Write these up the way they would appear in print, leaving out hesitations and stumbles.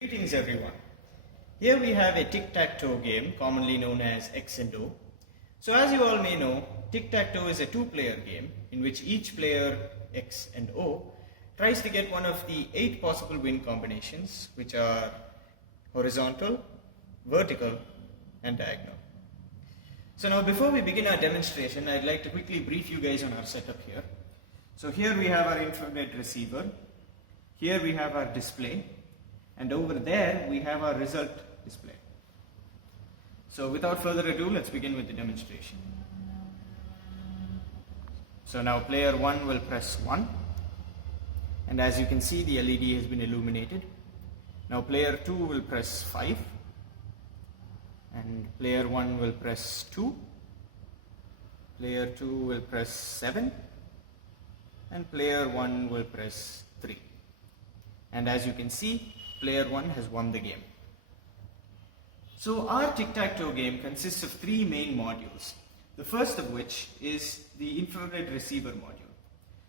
Greetings everyone. Here we have a tic-tac-toe game commonly known as X and O. So as you all may know, tic-tac-toe is a two-player game in which each player X and O tries to get one of the 8 possible win combinations, which are horizontal, vertical and diagonal. So now before we begin our demonstration, I'd like to quickly brief you guys on our setup here. So here we have our infrared receiver, here we have our display, and over there we have our result display. So without further ado, let's begin with the demonstration. So now player 1 will press 1, and as you can see the LED has been illuminated. Now player 2 will press 5, and player 1 will press 2, player 2 will press 7, and player 1 will press 3. And as you can see, player 1 has won the game. So our tic-tac-toe game consists of 3 main modules, the first of which is the infrared receiver module.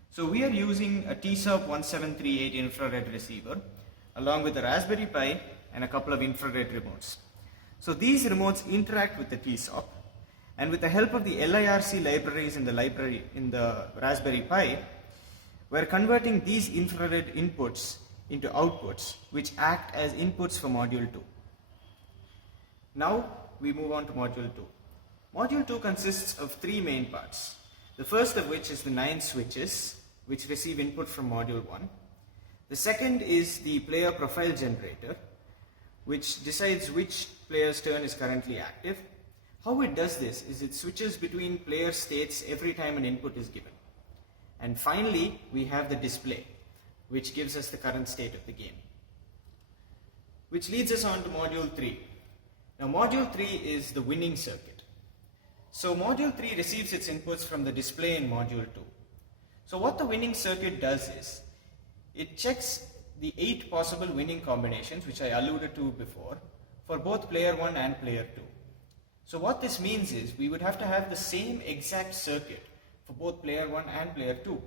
So we are using a TSOP 1738 infrared receiver along with a Raspberry Pi and a couple of infrared remotes. So these remotes interact with the TSOP, and with the help of the LIRC libraries in the Raspberry Pi, we're converting these infrared inputs into outputs which act as inputs for module 2. Now we move on to module 2. Module 2 consists of 3 main parts. The first of which is the 9 switches which receive input from module 1. The second is the player profile generator, which decides which player's turn is currently active. How it does this is it switches between player states every time an input is given. And finally we have the display, which gives us the current state of the game. Which leads us on to module 3. Now module 3 is the winning circuit. So module 3 receives its inputs from the display in module 2. So what the winning circuit does is, it checks the 8 possible winning combinations which I alluded to before for both player 1 and player 2. So what this means is we would have to have the same exact circuit for both player 1 and player 2.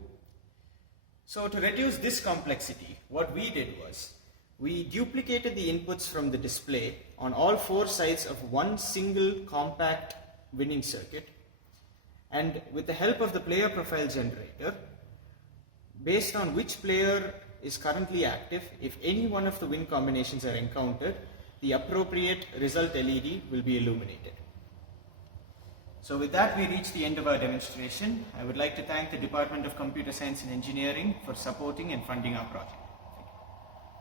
So to reduce this complexity, what we did was, we duplicated the inputs from the display on all 4 sides of one single compact winning circuit, and with the help of the player profile generator, based on which player is currently active, if any one of the win combinations are encountered, the appropriate result LED will be illuminated. So with that, we reach the end of our demonstration. I would like to thank the Department of Computer Science and Engineering for supporting and funding our project.